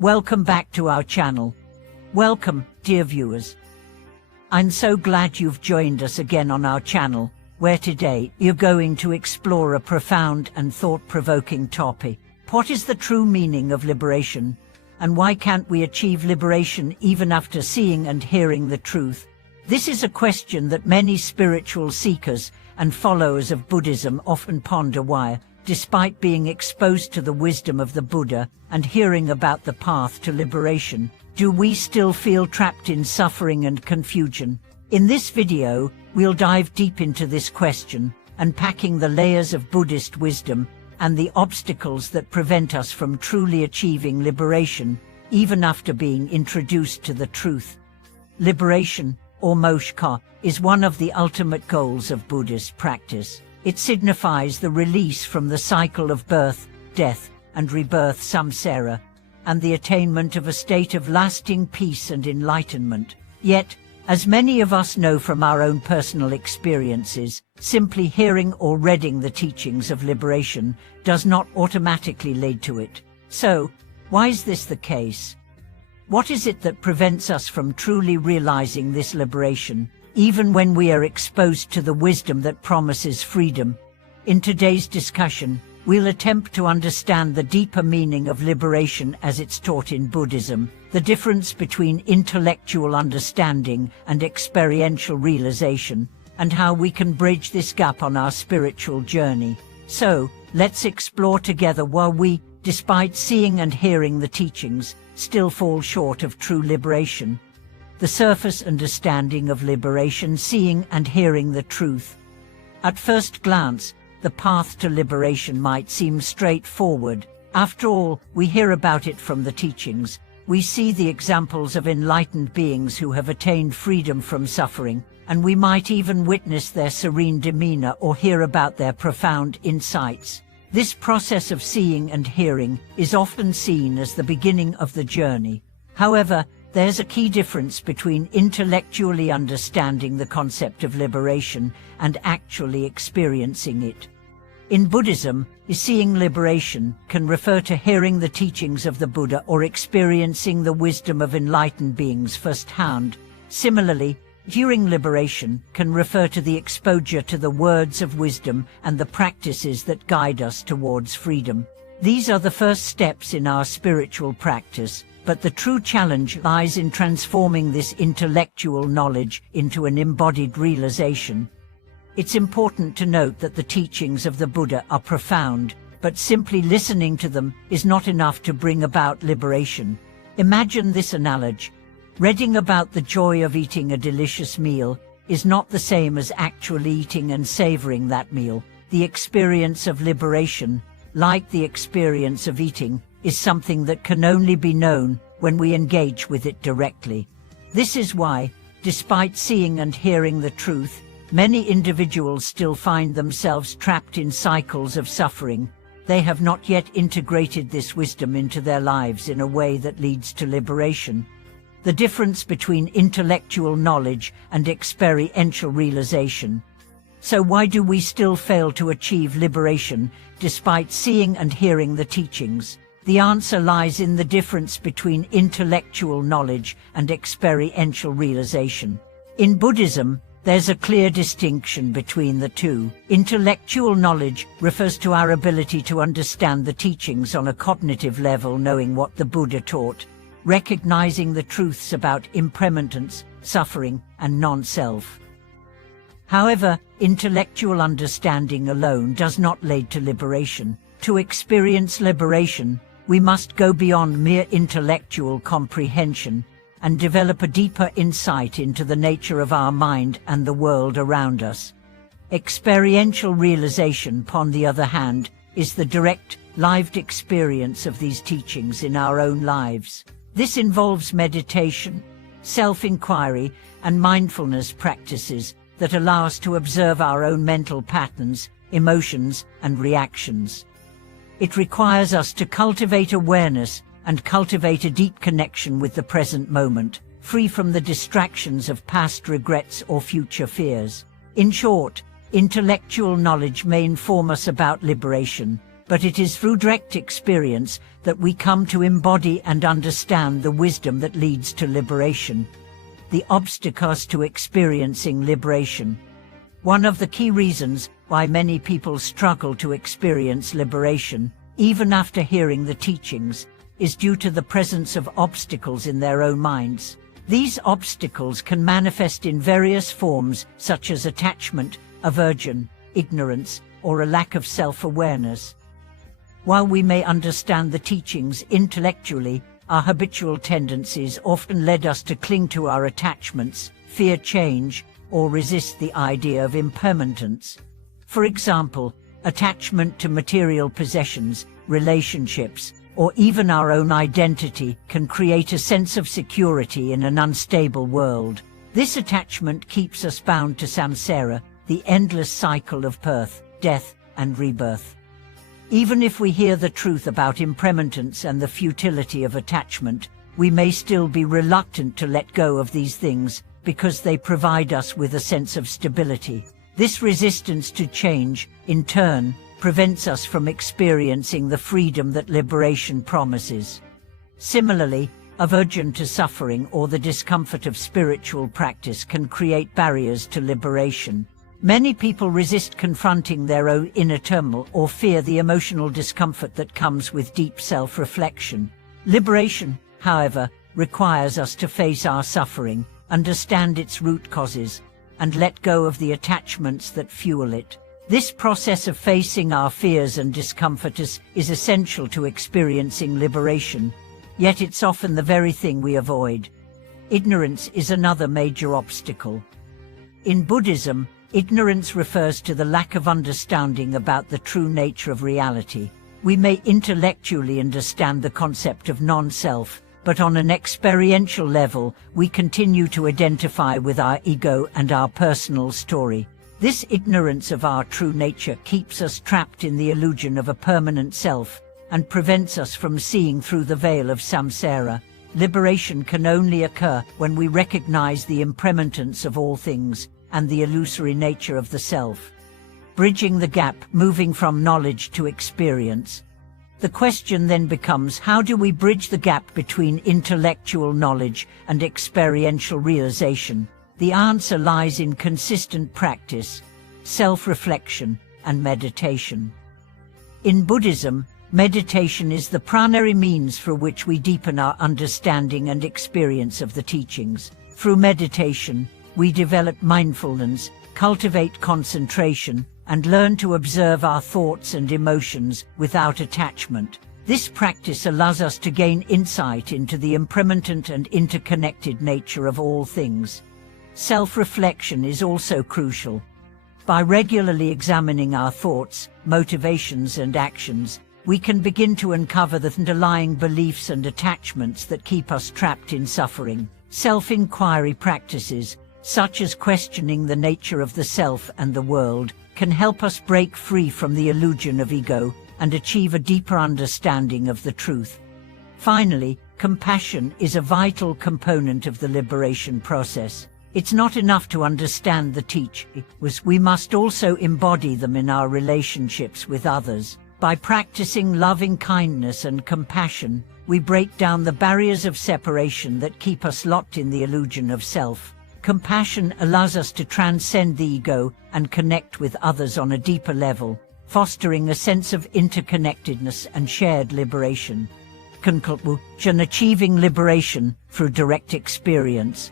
Welcome back to our channel. Welcome, dear viewers. I'm so glad you've joined us again on our channel, where today you're going to explore a profound and thought-provoking topic. What is the true meaning of liberation? And why can't we achieve liberation even after seeing and hearing the truth? This is a question that many spiritual seekers and followers of Buddhism often ponder. Why, despite being exposed to the wisdom of the Buddha and hearing about the path to liberation, do we still feel trapped in suffering and confusion? In this video, we'll dive deep into this question, unpacking the layers of Buddhist wisdom and the obstacles that prevent us from truly achieving liberation, even after being introduced to the truth. Liberation, or moksha, is one of the ultimate goals of Buddhist practice. It signifies the release from the cycle of birth, death, and rebirth samsara, and the attainment of a state of lasting peace and enlightenment. Yet, as many of us know from our own personal experiences, simply hearing or reading the teachings of liberation does not automatically lead to it. So, why is this the case? What is it that prevents us from truly realizing this liberation, even when we are exposed to the wisdom that promises freedom? In today's discussion, we'll attempt to understand the deeper meaning of liberation as it's taught in Buddhism, the difference between intellectual understanding and experiential realization, and how we can bridge this gap on our spiritual journey. So, let's explore together why we, despite seeing and hearing the teachings, still fall short of true liberation. The surface understanding of liberation: seeing and hearing the truth. At first glance, the path to liberation might seem straightforward. After all, we hear about it from the teachings. We see the examples of enlightened beings who have attained freedom from suffering, and we might even witness their serene demeanor or hear about their profound insights. This process of seeing and hearing is often seen as the beginning of the journey. However, there's a key difference between intellectually understanding the concept of liberation and actually experiencing it. In Buddhism, seeing liberation can refer to hearing the teachings of the Buddha or experiencing the wisdom of enlightened beings firsthand. Similarly, hearing liberation can refer to the exposure to the words of wisdom and the practices that guide us towards freedom. These are the first steps in our spiritual practice, but the true challenge lies in transforming this intellectual knowledge into an embodied realization. It's important to note that the teachings of the Buddha are profound, but simply listening to them is not enough to bring about liberation. Imagine this analogy. Reading about the joy of eating a delicious meal is not the same as actually eating and savoring that meal. The experience of liberation, like the experience of eating, is something that can only be known when we engage with it directly. This is why, despite seeing and hearing the truth, many individuals still find themselves trapped in cycles of suffering. They have not yet integrated this wisdom into their lives in a way that leads to liberation. The difference between intellectual knowledge and experiential realization. So why do we still fail to achieve liberation despite seeing and hearing the teachings? The answer lies in the difference between intellectual knowledge and experiential realization. In Buddhism, there's a clear distinction between the two. Intellectual knowledge refers to our ability to understand the teachings on a cognitive level, knowing what the Buddha taught, recognizing the truths about impermanence, suffering, and non-self. However, intellectual understanding alone does not lead to liberation. To experience liberation, we must go beyond mere intellectual comprehension and develop a deeper insight into the nature of our mind and the world around us. Experiential realization, on the other hand, is the direct, lived experience of these teachings in our own lives. This involves meditation, self-inquiry, and mindfulness practices that allow us to observe our own mental patterns, emotions, and reactions. It requires us to cultivate awareness and cultivate a deep connection with the present moment, free from the distractions of past regrets or future fears. In short, intellectual knowledge may inform us about liberation, but it is through direct experience that we come to embody and understand the wisdom that leads to liberation. The obstacles to experiencing liberation. One of the key reasons why many people struggle to experience liberation, even after hearing the teachings, is due to the presence of obstacles in their own minds. These obstacles can manifest in various forms, such as attachment, aversion, ignorance, or a lack of self-awareness. While we may understand the teachings intellectually, our habitual tendencies often lead us to cling to our attachments, fear change, or resist the idea of impermanence. For example, attachment to material possessions, relationships, or even our own identity can create a sense of security in an unstable world. This attachment keeps us bound to samsara, the endless cycle of birth, death, and rebirth. Even if we hear the truth about impermanence and the futility of attachment, we may still be reluctant to let go of these things because they provide us with a sense of stability. This resistance to change, in turn, prevents us from experiencing the freedom that liberation promises. Similarly, aversion to suffering or the discomfort of spiritual practice can create barriers to liberation. Many people resist confronting their own inner turmoil or fear the emotional discomfort that comes with deep self-reflection. Liberation, however, requires us to face our suffering, understand its root causes, and let go of the attachments that fuel it. This process of facing our fears and discomfort is essential to experiencing liberation, yet it's often the very thing we avoid. Ignorance is another major obstacle. In Buddhism, ignorance refers to the lack of understanding about the true nature of reality. We may intellectually understand the concept of non-self, but on an experiential level, we continue to identify with our ego and our personal story. This ignorance of our true nature keeps us trapped in the illusion of a permanent self and prevents us from seeing through the veil of samsara. Liberation can only occur when we recognize the impermanence of all things and the illusory nature of the self. Bridging the gap, moving from knowledge to experience. The question then becomes, how do we bridge the gap between intellectual knowledge and experiential realization? The answer lies in consistent practice, self-reflection, and meditation. In Buddhism, meditation is the primary means through which we deepen our understanding and experience of the teachings. Through meditation, we develop mindfulness, cultivate concentration, and learn to observe our thoughts and emotions without attachment. This practice allows us to gain insight into the impermanent and interconnected nature of all things. Self-reflection is also crucial. By regularly examining our thoughts, motivations, and actions, we can begin to uncover the underlying beliefs and attachments that keep us trapped in suffering. Self-inquiry practices, such as questioning the nature of the self and the world, can help us break free from the illusion of ego and achieve a deeper understanding of the truth. Finally, compassion is a vital component of the liberation process. It's not enough to understand the teachings, we must also embody them in our relationships with others. By practicing loving kindness and compassion, we break down the barriers of separation that keep us locked in the illusion of self. Compassion allows us to transcend the ego and connect with others on a deeper level, fostering a sense of interconnectedness and shared liberation. Conclusion: achieving liberation through direct experience.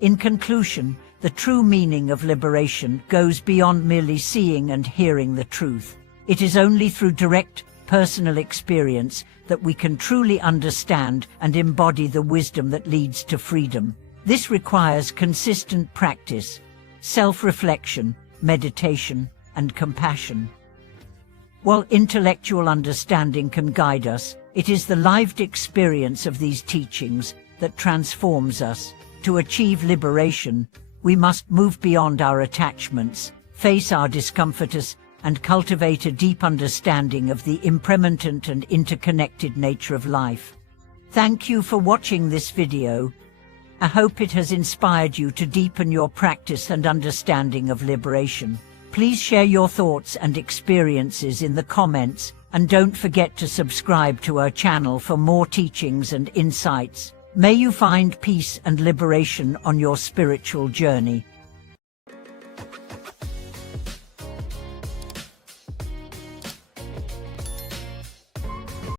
In conclusion, the true meaning of liberation goes beyond merely seeing and hearing the truth. It is only through direct, personal experience that we can truly understand and embody the wisdom that leads to freedom. This requires consistent practice, self-reflection, meditation, and compassion. While intellectual understanding can guide us, it is the lived experience of these teachings that transforms us. To achieve liberation, we must move beyond our attachments, face our discomforts, and cultivate a deep understanding of the impermanent and interconnected nature of life. Thank you for watching this video. I hope it has inspired you to deepen your practice and understanding of liberation. Please share your thoughts and experiences in the comments And don't forget to subscribe to our channel for more teachings and insights. May you find peace and liberation on your spiritual journey.